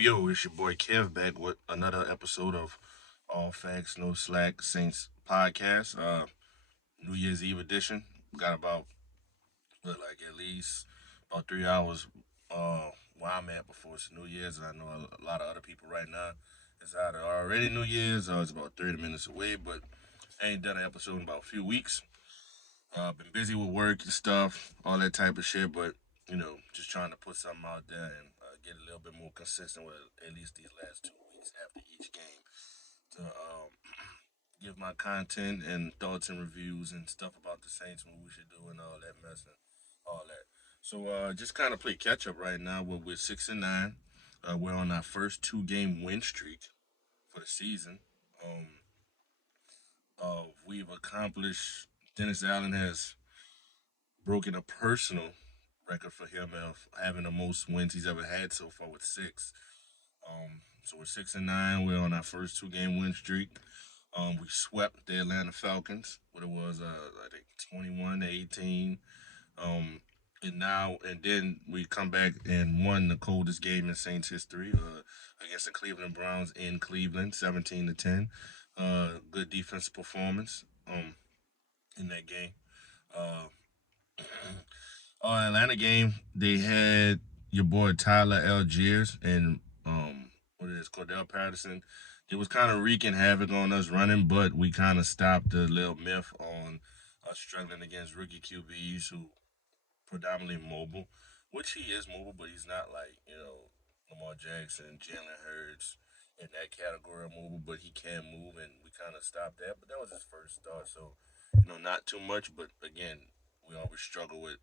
Yo, it's your boy Kev back with another episode of All Facts No Slack Saints podcast. New Year's Eve edition. Got about like at least about 3 hours where I'm at before it's New Year's, and I know a lot of other people right now. It's either already New Year's or it's about 30 minutes away, but I ain't done an episode in about a few weeks. Been busy with work and stuff, all that type of shit, but just trying to put something out there and get a little bit more consistent with at least these last 2 weeks after each game to give my content and thoughts and reviews and stuff about the Saints, what we should do and all that mess and all that. So just kind of play catch up right now. We're 6-9. We're on our first 2 game win streak for the season. Um, we've accomplished. Dennis Allen has broken a personal record for him of having the most wins he's ever had so far with 6. So we're 6-9. We're on our first 2 game win streak. We swept the Atlanta Falcons. What it was, I think 21-18. And then we come back and won the coldest game in Saints history against the Cleveland Browns in Cleveland, 17-10. Good defensive performance in that game. Uh, Atlanta game, they had your boy Tyler Algiers and what it is, Cordell Patterson. It was kind of wreaking havoc on us running, but we kind of stopped the little myth on us struggling against rookie QBs who predominantly mobile, which he is mobile, but he's not like Lamar Jackson, Jalen Hurts in that category of mobile, but he can move, and we kind of stopped that. But that was his first start, so not too much. But again, we always struggle with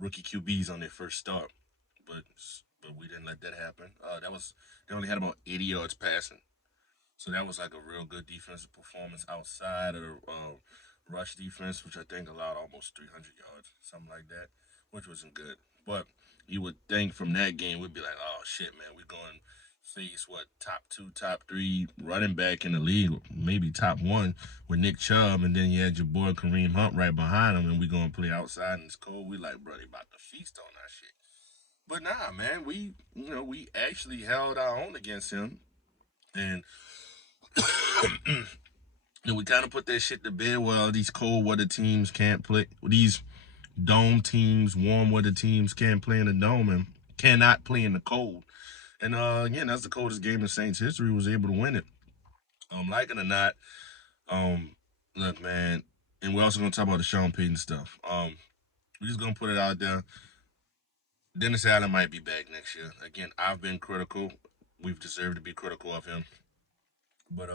rookie QBs on their first start, but we didn't let that happen. They only had about 80 yards passing, so that was like a real good defensive performance outside of the rush defense, which I think allowed almost 300 yards, something like that, which wasn't good. But you would think from that game we'd be like, oh shit, man, we're going to face what top 2, top 3 running back in the league, maybe top 1 with Nick Chubb, and then you had your boy Kareem Hunt right behind him, and we going to play outside and it's cold. We like, bro, they about to feast on that shit. But nah, man, we actually held our own against him, and and we kind of put that shit to bed. Well, these cold weather teams can't play. These dome teams, warm weather teams can't play in the dome and cannot play in the cold. And again, that's the coldest game in Saints history. Was able to win it. Like it or not, um, look, man, and we're also gonna talk about the Sean Payton stuff. We're just gonna put it out there. Dennis Allen might be back next year. Again, I've been critical. We've deserved to be critical of him, but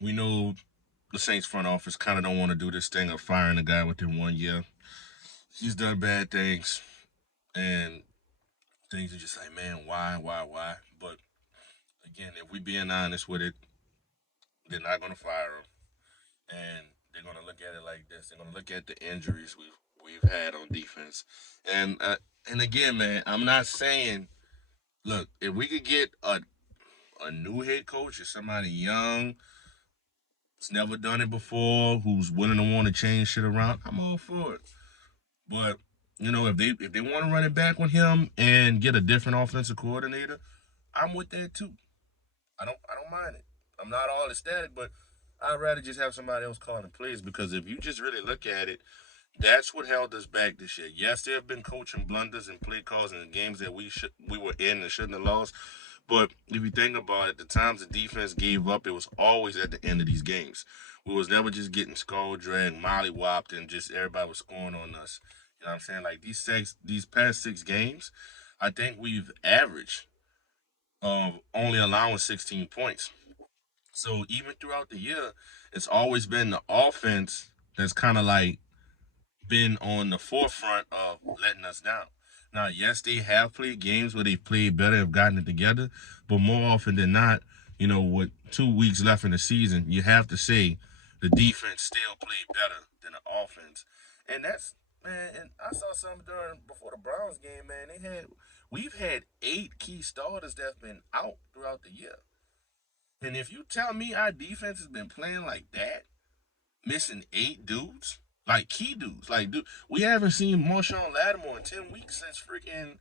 we know the Saints front office kind of don't want to do this thing of firing a guy within 1 year. He's done bad things, and things are just like, man, why? But again, if we being honest with it, they're not gonna fire him, and they're gonna look at it like this. They're gonna look at the injuries we've had on defense, and again, man, I'm not saying, look, if we could get a new head coach or somebody young, who's never done it before, who's willing to want to change shit around, I'm all for it. But if they want to run it back with him and get a different offensive coordinator, I'm with that too. I don't mind it. I'm not all ecstatic, but I'd rather just have somebody else calling plays, because if you just really look at it, that's what held us back this year. Yes, there have been coaching blunders and play calls in the games that we were in and shouldn't have lost. But if you think about it, the times the defense gave up, it was always at the end of these games. We was never just getting skull dragged, mollywopped, and just everybody was scoring on us. You know what I'm saying? Like these past 6 games, I think we've averaged only allowing 16 points. So even throughout the year, it's always been the offense that's kind of like been on the forefront of letting us down. Now, yes, they have played games where they've played better, have gotten it together, but more often than not, with 2 weeks left in the season, you have to say the defense still played better than the offense. And that's, man, and I saw something during before the Browns game, man. We've had 8 key starters that's been out throughout the year. And if you tell me our defense has been playing like that, missing 8 dudes, like key dudes, like dude, we haven't seen Marshawn Lattimore in 10 weeks since freaking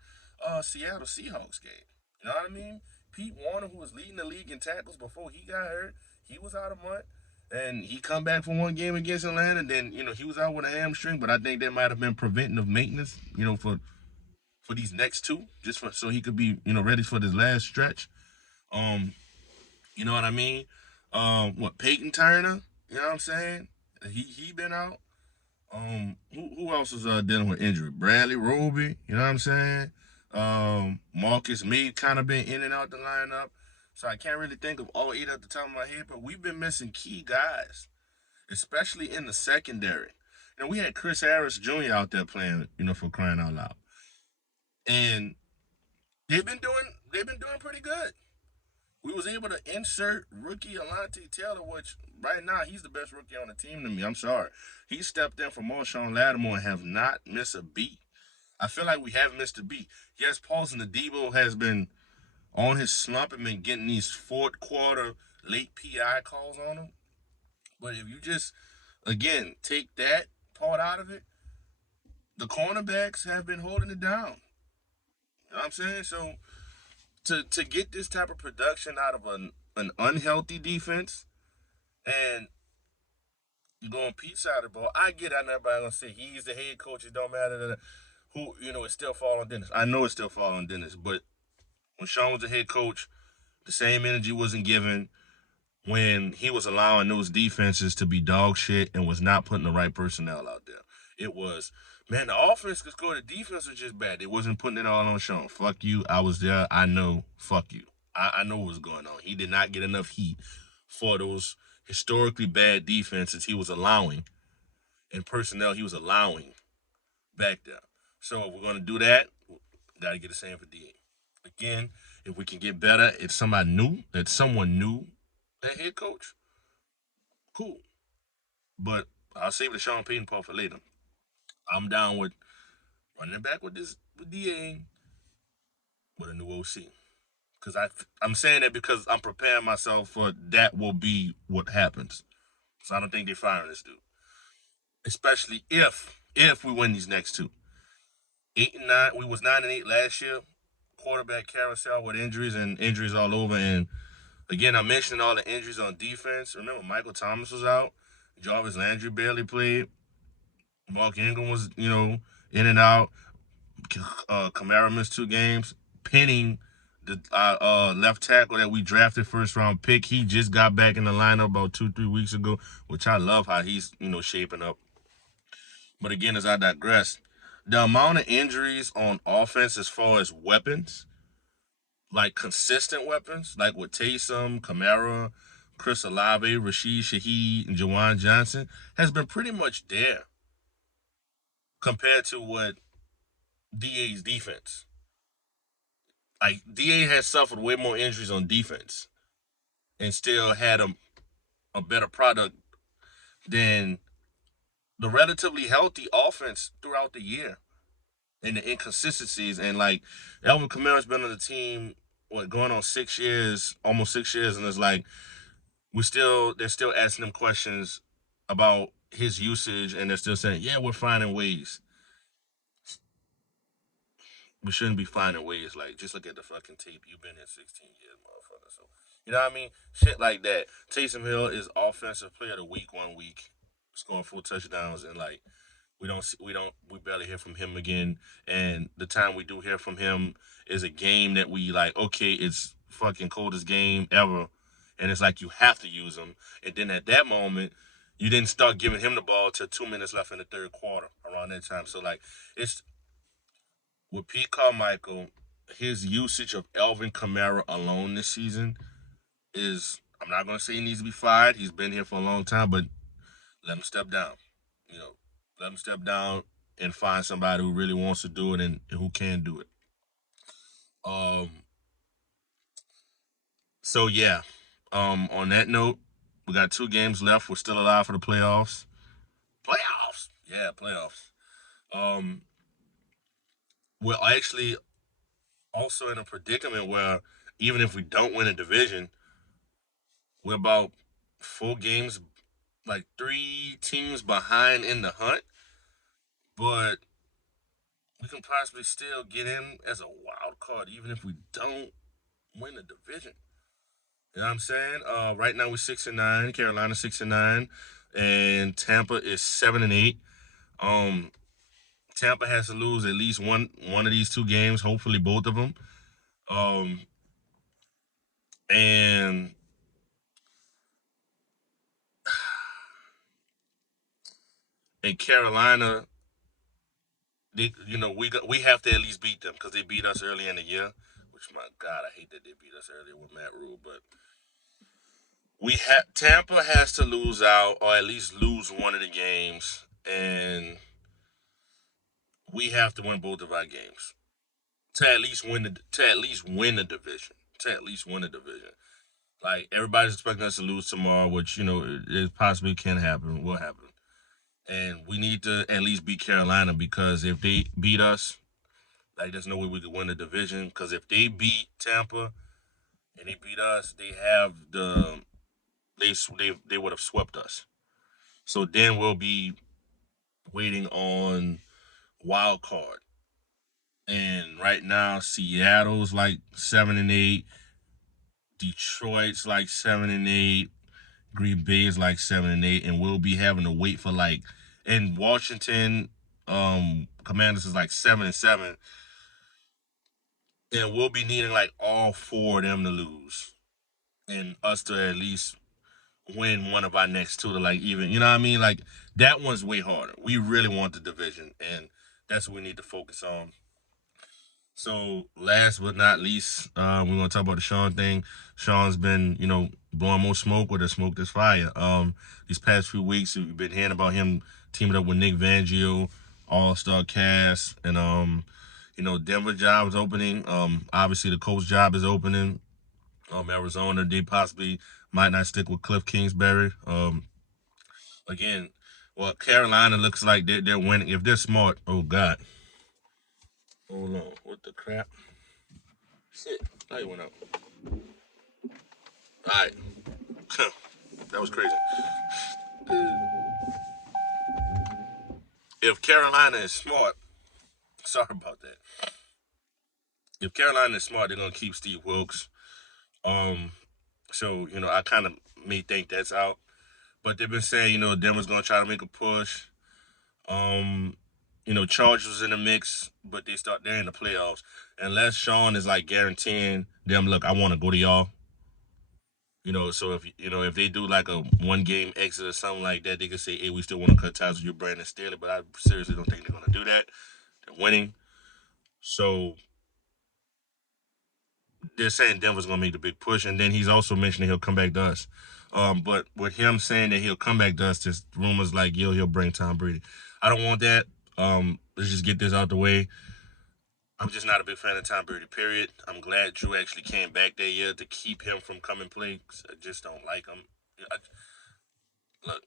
Seattle Seahawks game. You know what I mean? Pete Warner, who was leading the league in tackles before he got hurt, he was out a month. And he come back for one game against Atlanta. Then, he was out with a hamstring, but I think that might have been preventive maintenance, for these next two, just for so he could be, ready for this last stretch. Um, you know what I mean? What Peyton Turner? You know what I'm saying? He been out. Who else is dealing with injury? Bradley Roby, you know what I'm saying? Marcus Meade kind of been in and out the lineup, so I can't really think of all eight at the top of my head. But we've been missing key guys, especially in the secondary. And we had Chris Harris Jr. out there playing, for crying out loud, and they've been doing pretty good. We was able to insert rookie Alante Taylor, which right now he's the best rookie on the team to me. I'm sorry. He stepped in for Marshawn Lattimore and have not missed a beat. I feel like we haven't missed a beat. Yes, Paulson Adebo has been on his slump and been getting these fourth quarter late PI calls on him. But if you just, again, take that part out of it, the cornerbacks have been holding it down. You know what I'm saying? So to get this type of production out of an unhealthy defense, and you go on Pete's side of the ball, I get it. I know everybody gonna say he's the head coach. It don't matter who, it's still falling on Dennis. I know it's still falling on Dennis, but when Sean was the head coach, the same energy wasn't given when he was allowing those defenses to be dog shit and was not putting the right personnel out there. It was, man, the offense could score, the defense was just bad. They wasn't putting it all on Sean. Fuck you. I was there. I know. Fuck you. I know what was going on. He did not get enough heat for those historically bad defenses he was allowing and personnel he was allowing back there. So if we're gonna do that, gotta get the same for DA. Again, if we can get better, if someone new at head coach, cool. But I'll save the Sean Payton part for later. I'm down with running back with DA with a new OC. Because I'm saying that because I'm preparing myself for that will be what happens. So I don't think they're firing this dude. Especially if we win these next two. 8-9, we was 9-8 last year. Quarterback carousel with injuries and injuries all over. And again, I mentioned all the injuries on defense. Remember, Michael Thomas was out. Jarvis Landry barely played. Mark Ingram was, in and out. Kamara missed 2 games. Penning, the left tackle that we drafted first round pick, he just got back in the lineup about 2-3 weeks ago, which I love how he's shaping up. But again, as I digress, the amount of injuries on offense as far as weapons, like consistent weapons, like with Taysom, Kamara, Chris Olave, Rashid Shaheed, and Jawan Johnson, has been pretty much there compared to what DA's defense. Like DA has suffered way more injuries on defense and still had a better product than the relatively healthy offense throughout the year and the inconsistencies. And like Elvin Kamara's been on the team, going on 6 years, almost 6 years, and it's like they're still asking him questions about his usage, and they're still saying, yeah, we're finding ways. We shouldn't be finding ways. Like, just look at the fucking tape. You've been here 16 years, motherfucker. So, you know what I mean? Shit like that. Taysom Hill is offensive player of the week 1 week, scoring 4 touchdowns, and like we barely hear from him again. And the time we do hear from him is a game that we like. Okay, it's fucking coldest game ever, and it's like you have to use him. And then at that moment, you didn't start giving him the ball till 2 minutes left in the third quarter around that time. So like it's with Pete Carmichael, his usage of Elvin Kamara alone this season is, I'm not going to say he needs to be fired. He's been here for a long time, but let him step down. You know, let him step down and find somebody who really wants to do it and who can do it. Um. So yeah. On that note, we got 2 games left. We're still alive for the playoffs. Playoffs. Yeah, playoffs. Um. We're actually also in a predicament where even if we don't win a division, we're about 4 games, like 3 teams behind in the hunt, but we can possibly still get in as a wild card, even if we don't. win the division. You know what I'm saying? Right now we're 6-9. Carolina 6-9, and Tampa is 7-8. Um, Tampa has to lose at least one of these two games. Hopefully, both of them. Um, and Carolina, we have to at least beat them because they beat us early in the year. Which, my God, I hate that they beat us earlier with Matt Rule, but we have Tampa has to lose out or at least lose one of the games, and we have to win both of our games to at least win the division. To at least win the division. Like everybody's expecting us to lose tomorrow, which it possibly can happen, will happen, and we need to at least beat Carolina because if they beat us, like there's no way we could win the division. Because if they beat Tampa and they beat us, they would have swept us. So then we'll be waiting on wild card. And right now, Seattle's like 7-8, Detroit's like 7-8, Green Bay is like 7-8, and we'll be having to wait for in Washington, Commanders is like 7-7, and we'll be needing like all four of them to lose, and us to at least win one of our next two to like even. You know what I mean? Like that one's way harder. We really want the division, and that's what we need to focus on. So last but not least, we're gonna talk about the Sean thing. Sean's been, blowing more smoke where the smoke is fire. These past few weeks we've been hearing about him teaming up with Nick Fangio, All-Star cast, and Denver job is opening. Obviously the coach job is opening. Arizona, they possibly might not stick with Cliff Kingsbury. Again, well, Carolina looks like they're winning if they're smart. Oh God, hold on, what the crap? Shit, I went out. All right, that was crazy. If Carolina is smart, sorry about that. If Carolina is smart, they're gonna keep Steve Wilkes. Um, so I kind of may think that's out, but they've been saying Denver's gonna try to make a push. Um, Chargers was in the mix, but they're in the playoffs. Unless Sean is like guaranteeing them, look, I want to go to y'all. So if they do like a 1 game exit or something like that, they could say, hey, we still want to cut ties with you, Brandon Staley. But I seriously don't think they're gonna do that. They're winning, so they're saying Denver's gonna make the big push, and then he's also mentioning he'll come back to us. But with him saying that he'll come back to us, there's rumors like, yo, he'll bring Tom Brady. I don't want that. Let's just get this out the way. I'm just not a big fan of Tom Brady, period. I'm glad Drew actually came back that year to keep him from coming play. I just don't like him. I, Look,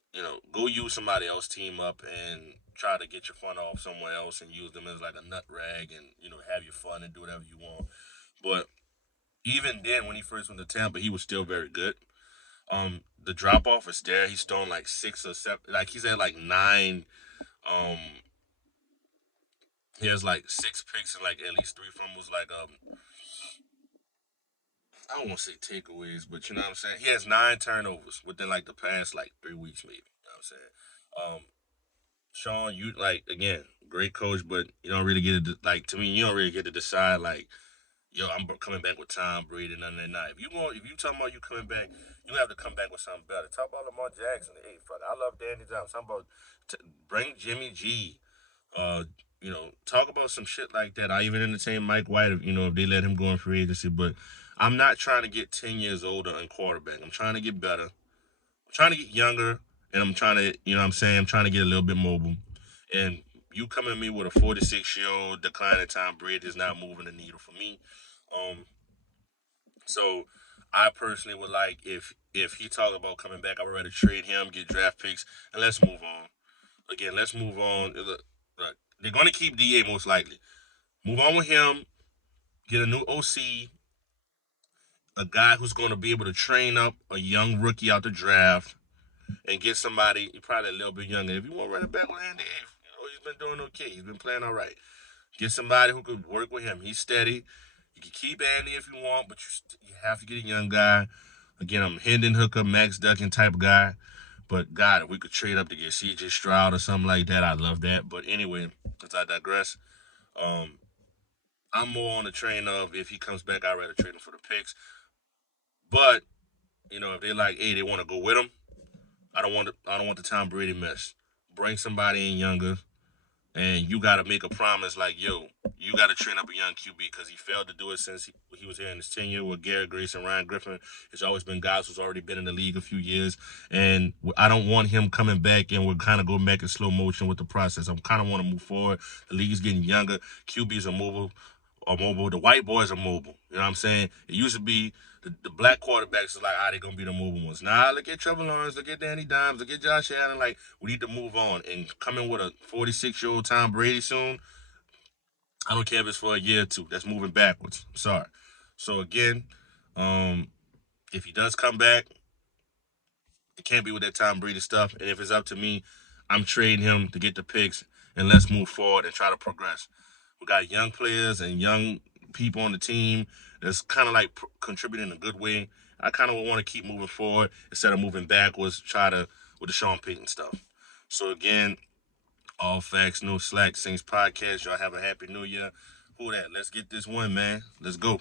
go use somebody else, team up, and try to get your fun off somewhere else and use them as like a nut rag and, have your fun and do whatever you want. But even then, when he first went to Tampa, he was still very good. The drop off is there. He's thrown like 6 or 7, like he's at like 9. Um, he has like 6 picks and like at least 3 fumbles. Like I don't want to say takeaways, but you know what I'm saying. He has 9 turnovers within like the past like 3 weeks, maybe. You know what I'm saying. Sean, you like again, great coach, but you don't really get to like to me. You don't really get to decide like, yo, I'm coming back with Tom Brady and none of that. Nah, if you talking about you coming back, you have to come back with something better. Talk about Lamar Jackson. Hey, fuck, I love Danny Jones. Talk about bring Jimmy G. Talk about some shit like that. I even entertain Mike White if they let him go in free agency. But I'm not trying to get 10 years older in quarterback. I'm trying to get better. I'm trying to get younger, and I'm trying to, what I'm saying, I'm trying to get a little bit mobile. And you coming at me with a 46-year-old declining Tom Brady is not moving the needle for me. So I personally would like if he talk about coming back, I would rather trade him, get draft picks, and let's move on. Again, let's move on. Look, they're going to keep DA most likely. Move on with him. Get a new OC, a guy who's going to be able to train up a young rookie out the draft, and get somebody probably a little bit younger. If you want to run it back with Andy, he's been doing okay. He's been playing all right. Get somebody who could work with him. He's steady. You can keep Andy if you want, but you have to get a young guy. Again, I'm Hendon Hooker, Max Ducking type guy. But God, if we could trade up to get CJ Stroud or something like that, I'd love that. But anyway, as I digress, um, I'm more on the train of if he comes back, I'd rather trade him for the picks. But if they're like, hey, they want to go with him, I don't want the Tom Brady mess. Bring somebody in younger, and you got to make a promise like, yo, you got to train up a young QB because he failed to do it since he was here in his tenure with Garrett Grace and Ryan Griffin. It's always been guys who's already been in the league a few years, and I don't want him coming back and we're kind of going back in slow motion with the process. I kind of want to move forward. The league is getting younger. QBs are mobile. The white boys are mobile. You know what I'm saying? It used to be the black quarterbacks is like, they're going to be the mobile ones. Nah, look at Trevor Lawrence, look at Danny Dimes, look at Josh Allen. Like, we need to move on. And coming with a 46-year-old Tom Brady soon, I don't care if it's for a year or two. That's moving backwards. I'm sorry. So, again, if he does come back, it can't be with that Tom Brady stuff. And if it's up to me, I'm trading him to get the picks, and let's move forward and try to progress. We got young players and young people on the team that's kind of like contributing in a good way. I kind of want to keep moving forward instead of moving backwards, try to with the Sean Payton stuff. So again, all facts, no slack, Saints podcast. Y'all have a happy new year. Who that? Let's get this one, man. Let's go.